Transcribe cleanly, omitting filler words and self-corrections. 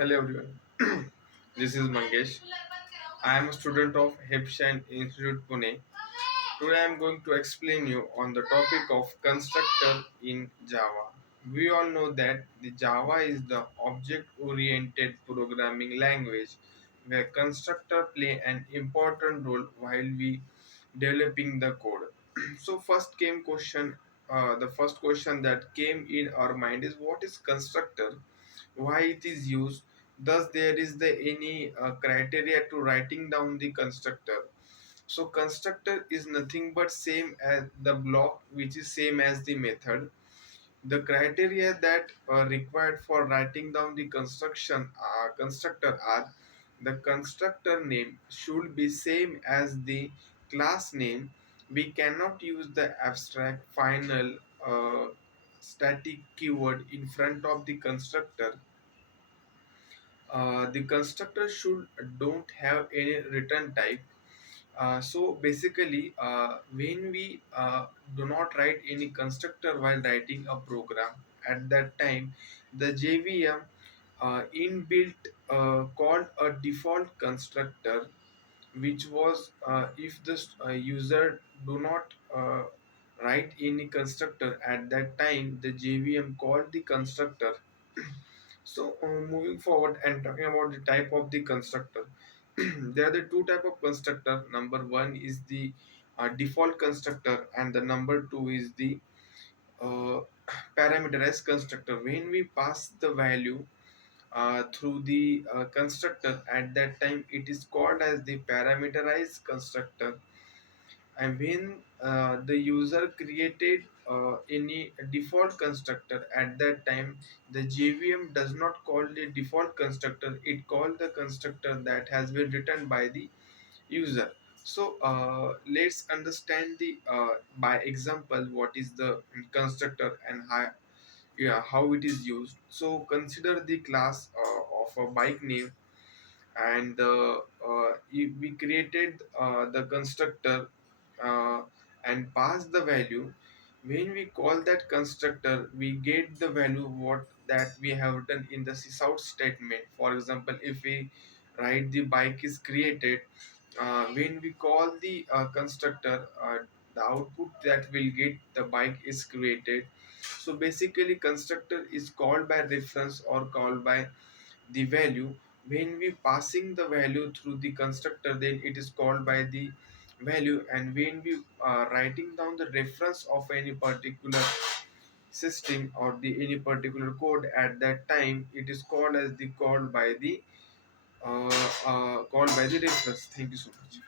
Hello everyone. This is Mangesh. I am a student of Hepshan Institute Pune. Today I am going to explain you on the topic of constructor in Java. We all know that the Java is the object-oriented programming language where constructor play an important role while we developing the code. So the first question that came in our mind is what is constructor, why it is used, thus there is the any criteria to writing down the constructor. So constructor is nothing but same as the block which is same as the method. The criteria that are required for writing down the constructor are: the constructor name should be same as the class name. We cannot use the abstract final static keyword in front of the constructor. The constructor should don't have any return type. So basically, when we do not write any constructor while writing a program, at that time the JVM inbuilt called a default constructor, which was if the user do not write any constructor at that time, the JVM called the constructor. So moving forward and talking about the type of the constructor, there are the two type of constructor. Number one is the default constructor, and the number two is the uh, parameterized constructor. When we pass the value through the constructor, at that time it is called as the parameterized constructor. And when the user created any default constructor, at that time the JVM does not call the default constructor, it called the constructor that has been written by the user. So let's understand the by example what is the constructor and how it is used. So consider the class of a bike name, and we created the constructor uh, and pass the value. When we call that constructor, we get the value what that we have written in the sysout statement. For example, if we write the bike is created, when we call the constructor, the output that will get the bike is created. So basically constructor is called by reference or called by the value. When we passing the value through the constructor, then it is called by the value. And when we writing down the reference of any particular system or the any particular code, at that time it is called as the called by the reference. Thank you so much.